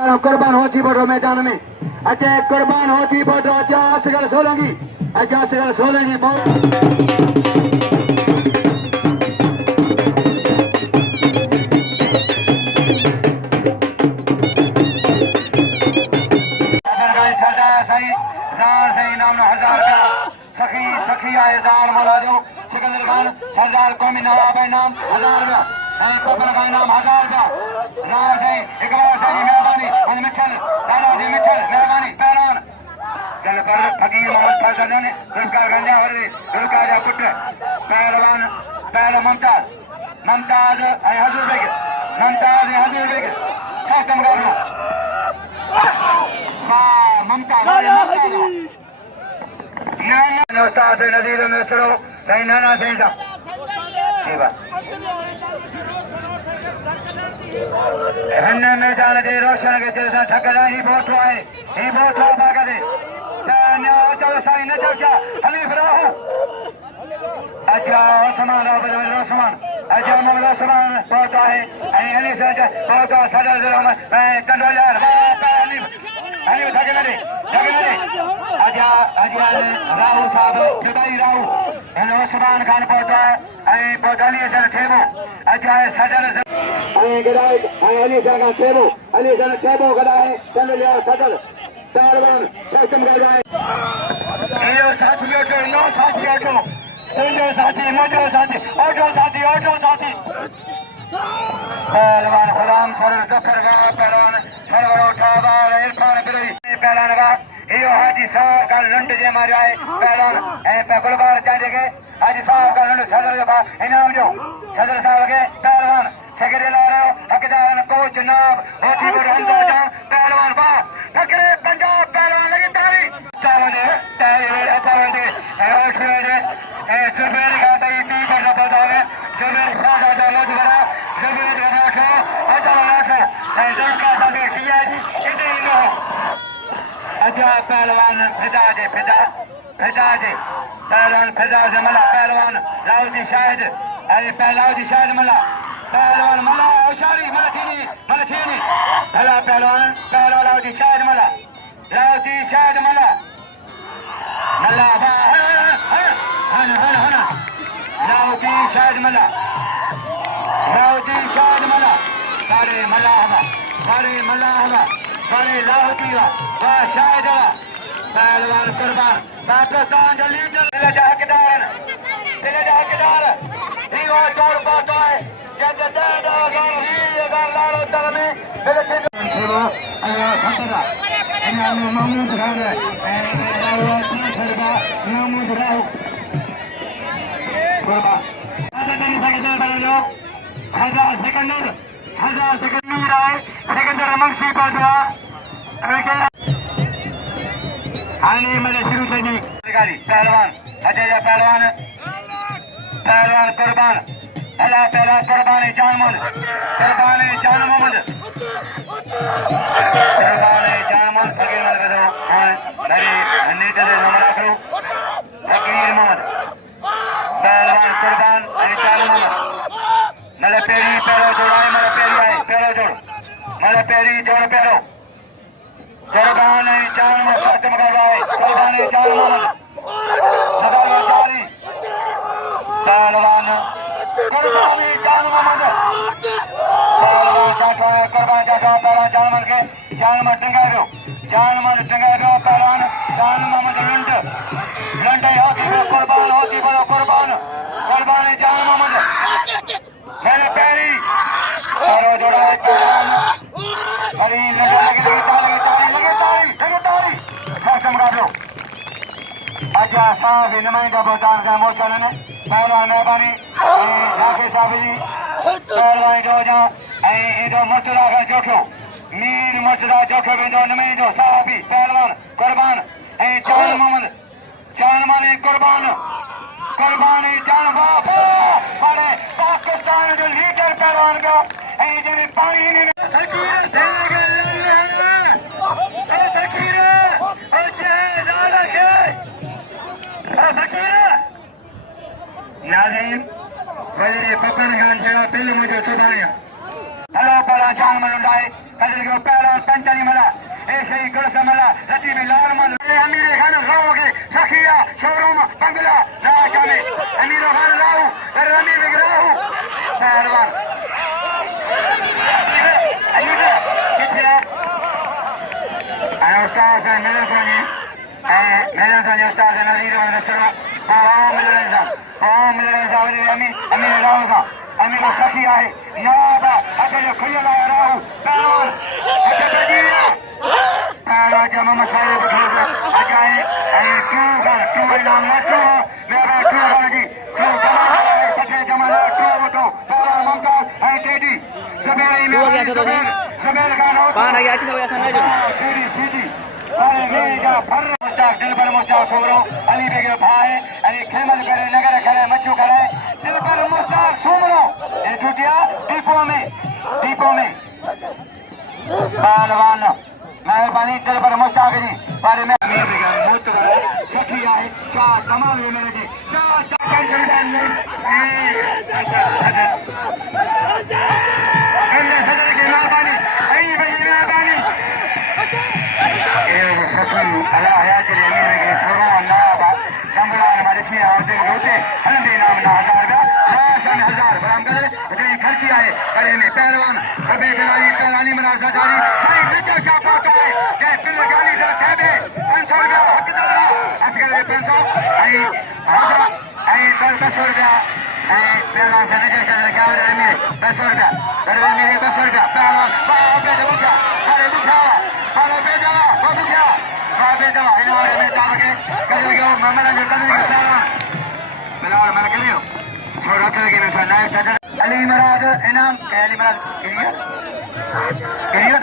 कुर्बान होती बढ़ो मैदान में अच्छा कुर्बान होती बढ़ो अच्छा असगर सोलंगी अच्छा असगर सोलंगी सखी सखी आए जान मोला जो सिकंदर खान सरदार कौमी नवाब नाम 1000 रुपया नहीं कोपर का नाम 1000 रुपया राव से इकबाल से मेहरबानी और मिठल दादा जी मिठल मेहरबानी पहलवान चल पर फकीर मोहम्मद फैसल ने गुलकार गंजा वरदी गुलकार जा पुत्र पहलवान पहलो ममताज ए हजूर बेग खत्म कर लो वाह ममताज उस्ताद नजीर में सरो सही नाना सही सा हन्ने मैदान दे रोशन के जैसा ठकरा ही बहुत बागा दे चलो सही न चल हनीफ राहु अच्छा ओस्मान ओस्मान अच्छा मोहम्मद ओस्मान बहुत है अली से बहुत सदर कंट्रोलर हनीफ ठकरा राहु साहब जुदाई राहु उस्मान खान पहुंचा बहुत अली सर ठेबो अच्छा सदर अली सर का ठेबो गदाए चंद्रलिया सदर पहलवान सिस्टम कर जाए ये साथियों को नौ साथियों को संजय साथी मजो साथी ऑटो साथी पहलवान गुलाम सर जफर पहलवान सरवर उठा बार इरफान बिरई पहलवान का यो हाजी साहब का लंड जे मारियो है पहलवान ए पे गुलबार चाहे के हाजी साहब का लंड सदर जो इनाम जो सदर साहब के पहलवान सेक्रेटरी ला रहे हो हकदार कोच जनाब होती को रंगा जा पहलवान बा फकरे पंजाब पहलवान लगी ताली चावने ताली जुबेर का भाई पी कर रखा था जुबेर सादा का मजबरा जुबेर का राशो अच्छा राशो जल का सभी किया इतने ही लो अच्छा पहलवान फिदा जे पहलवान फिदा से मला पहलवान लाउदी शाहिद अरे लाउदी शाहिद मला पहलवान मला होशियारी मला थी भला पहलवान लाउदी शाहिद मला लाउदी शाहिद मला सारे लाउदी वाह शाहिद पहलवान कुर्बान पाकिस्तान का लीडर दिल जा हकदार ही वो जोड़ पाता है जब दादा अगर लालो तर में बिल्कुल खतरा महमूद महमूद राहु हजार सेकंदर मंगसी पाठवा आणि मध्ये सुरू झाली पहलवान अजय पहलवान कुर्बान अला पहला कुर्बानी जान मोहम्मद फकीर मत बदो मेरी नीचे से नमरा करो फकीर मोहम्मद पहलवान कुर्बान आणि जान मोहम्मद मला पेरी पैरो जोड़ाए मला पेरी जोड़ पैरो कुर्बान जान मोहम्मद खत्म कर रहा है कुर्बान जान मोहम्मद जारी पहलवान कुर्बान जान मोहम्मद कुर्बान पहलवान जान मन के जान मत टंगाए रो पहलवान जान मोहम्मद लंड होती बड़ो कुर्बान जान मोहम्मद मेरे पैरी पैरो जोड़ा पहलवान अरे लगे ताली खत्म कर लो अच्छा साहब नुमाइंदा भूटान का मोर्चा ने पहलवान मेहरबानी झाके साहब जी पहलवान जो जा इंदो मुर्तजा का जोखो मीर मुर्तजा जोखो बिंदो नुमाइंदो साहबी पहलवान कुर्बान जान मोहम्मद कुर्बान जान बाप अरे पाकिस्तान जो लीडर पहलवान का जिन्हें पानी ने नाज़रीन वज़ीर फ़खर खान जहिड़ो बिल मुंहिंजो सुभाणे हलो पर पहलवान जान मलुंडाए कदर के पहलवान पंचनी मला ऐसे ही गुरस मला रती में लाल मन अमीर खान रावगे सखिया शोरूम बंगला ना जाने अमीर खान राव कर रमी में राव पहलवान अमीर कितना अरे उस्ताद है मेरे उस्ताद है नजीर और नसरा मिलने जावे अमीर राव का अमीर सखिया है याबा अगर खुला राव पहलवान जमा मसाले बखेर अजाए क्यों नाम ना क्यों मेरा क्यों जी क्यों जमा जमा क्यों तो पहलवान मुमताज है टेडी सवेरे में सवेरे का नो पाना गया छी ना जो सीधी सीधी अरे मेरा फर मुस्ताक दिल पर मुस्ताक सोरो अली बेगे भाई अली खेमल करे नगर करे मच्चू करे दिल पर मुस्ताक सोमरो ये टूटिया दीपो में पहलवान मेहरबानी दिल पर मुस्ताक जी बारे में मुक्त करे सखी आए चार तमाम ये मेरे जी चार टेंशन मेहरबानी आई भाई मेहरबानी सखी अला हयात रे अमीर के छोरो अल्लाह जंगला हमारे से आते होते हलदे नाम ना हजार हजार बराम करे ये खर्ची आए करे में पहलवान कभी बिलाली पहलानी मना सरकारी भाई निकल छापा करे ये पिल गाली दा थेबे 500 रुपया हकदार अजकल 500 आई 200 रुपया पहलवान से निकल कर क्या रे में 200 रुपया करे मेरे 200 रुपया पहलवान बाप रे बुझा अरे बुझा अरे बेजा बुझा बाप रे दवा इन्होंने में काम के करे के मामला जो कर पहलवान मैं कर लियो छोड़ा कर के मैं नायब सदर अली मराद इनाम अली मराद क्लियर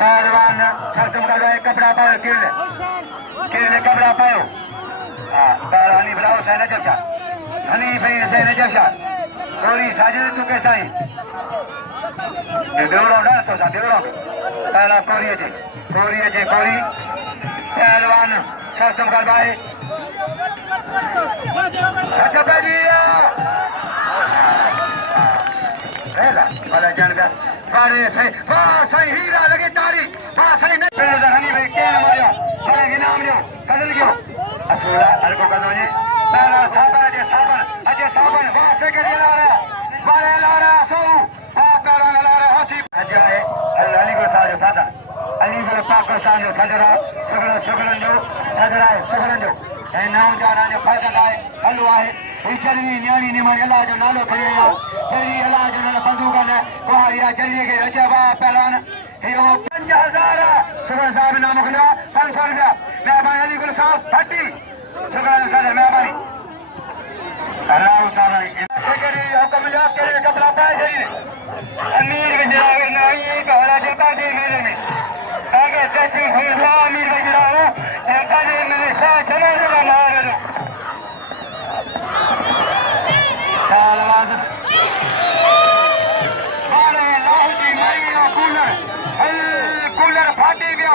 पहलवान छतम का कपड़ा पाओ किले कपड़ा पाओ हां पहलवानी बुलाओ सैन जबशा हनी भाई सैन जबशा कोरी साजिद तू कैसा है ये देवड़ो ना तो सा देवड़ो पहला कोरी पहलवान छतम का भाई अच्छा बढ़िया हेला वाला जान गया बारे सही हीरा लगे तारी सही नहीं पहले हनी भाई क्या मारा बड़े इनाम लियो कदर क्यों असुरा अलको कदो जी पहला साबन अजय साबन से के ला रहा सो पहला ला रहा हाथी अजय अली को साजो दादा अली को पाकिस्तान जो सदरा सुगलन जो सदरा सुगलन जो ऐं नौजवान जो फ़ाइदा आहे हलो आहे ही चरवी न्याणी निमाणी अलाह जो नालो खणी आयो चरवी अलाह जो नालो बंदूक न कुहारी आहे चरवी खे अजब आहे पहलवान इहो 5000 सुगल साहब नाम मोकिलियो 500 रुपया महिरबानी अली गुल साहब 30 सुगल साहब महिरबानी अल्लाह ताला सेक्रेटरी हुक्म मिलियो कहिड़े कपिड़ा पाए छॾी अमीर विजय नहीं कहरा जेका दे मेरे में आगे सची हुई अमीर विजय जेका दे मेरे साथ चले कूलर फाटी गयो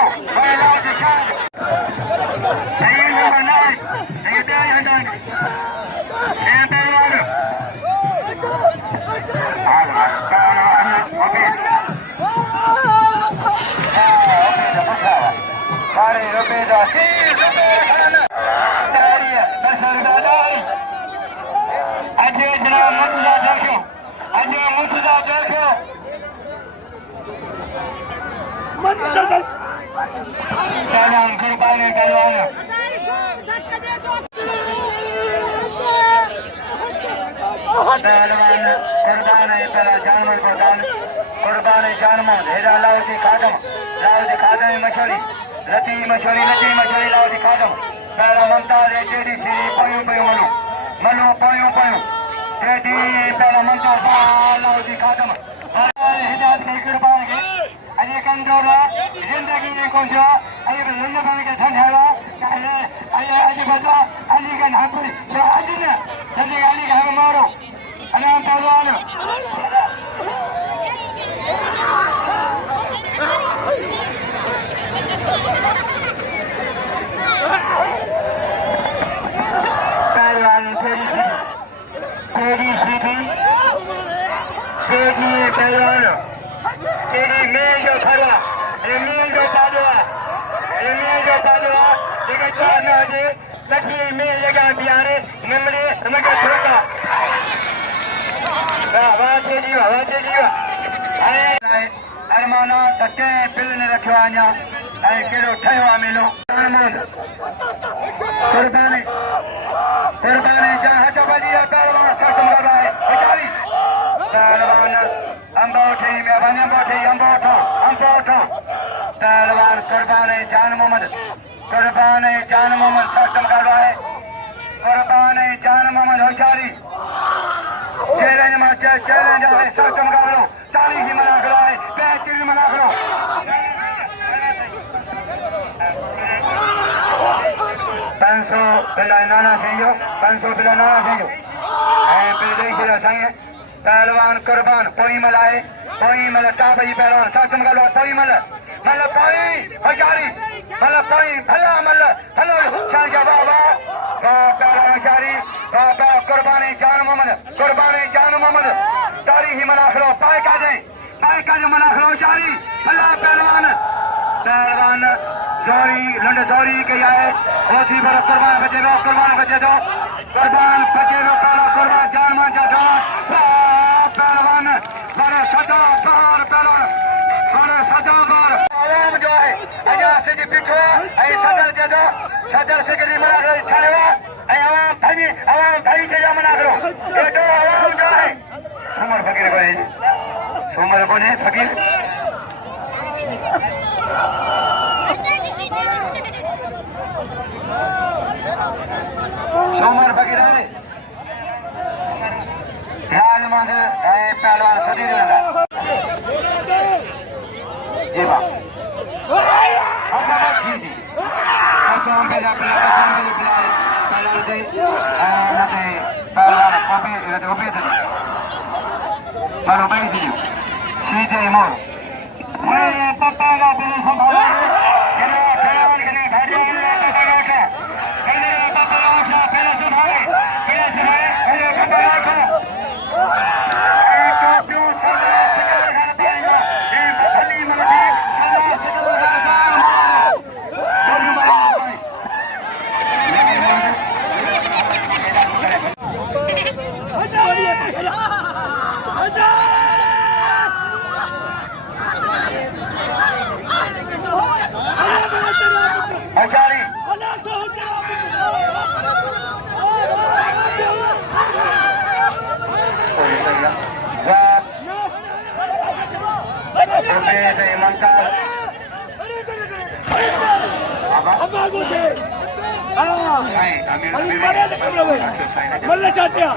अजय जनाब मुर्तजा देखो सलाम कुर्बानी पहलवान कुर्बान है पहला जानवर कुर्बान है जानवर हेरा लाउदी खादम मछली लती मछली लाउदी खादम पहला मुमताज है टेडी सीरी पयूं मलो पयूं टेडी पहला मुमताज लाउदी खादम हिदायत के कुर्बान के अजय कंदोला जिंदगी में कौन सा अजय लंदन बन के ठंडाला अजय बता अली का नाम पर जो अली ने जल्दी अली का हम मारो अनाम पहलवान पहलवान तेरी सीधी पहलवान तेरी मेल जो थाला मेल जो पादवा देखा चार ना जे लक्ष्मी मेल जगह बियारे निमले नमक छोका वाह जीवा अरमाना धके पिल ने रखियो आया ऐ केड़ो ठयो आ मेलो कुर्बानी जा हट बजी पहलवान खत्म कर रहा है बेचारी पहलवान अंबो उठी में बने उठी अंबो उठो पहलवान कुर्बान जान मोहम्मद खत्म कर रहा है कुर्बान जान मोहम्मद होशियारी चैलेंज मास्टर चैलेंज है खत्म कर लो ताली ही मना करो है बेहतरीन मना करो 500 पिला नाना थियो 500 पिला नाना थियो ऐ पिले खिला सांगे पहलवान कुर्बान कोई मलाए कोई मल टाबई पहलवान खत्म कर लो कोई मल कोई होशियारी कोई भला मल हलो शाह जवाब पहलवान होशियारी कुर्बानी जान मोहम्मद तारी ही मना करो पाए का मना करो होशियारी भला पहलवान जोरी लंड जोरी के आए होती पर कुर्बान बचे दो कुर्बान पहला कुर्बान जान मान जा पहलवान बड़ा सदा बार आवाम जो है अजा से जी पीछो ऐ सदर दे दो सदर से के मना करो छावा ऐ आवाम भाई से जा मना करो ये तो आवाम जो है सोमर को ने फकीर सोमर फकीर है लाल मांग पहलवान सदी देगा जी बा मरना चाहते हैं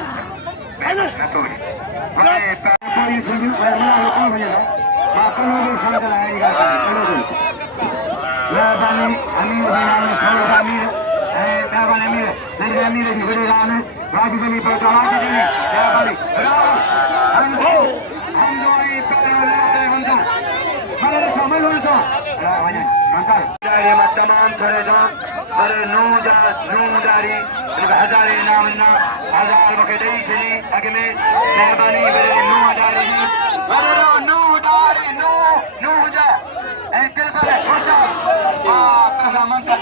तमाम थोड़े दो नूजारी हजारे नाम हजार वके दई छड़ी अगे में मेहरबानी करे नूजारी नूजा ए किल पर होता आ कसा मन का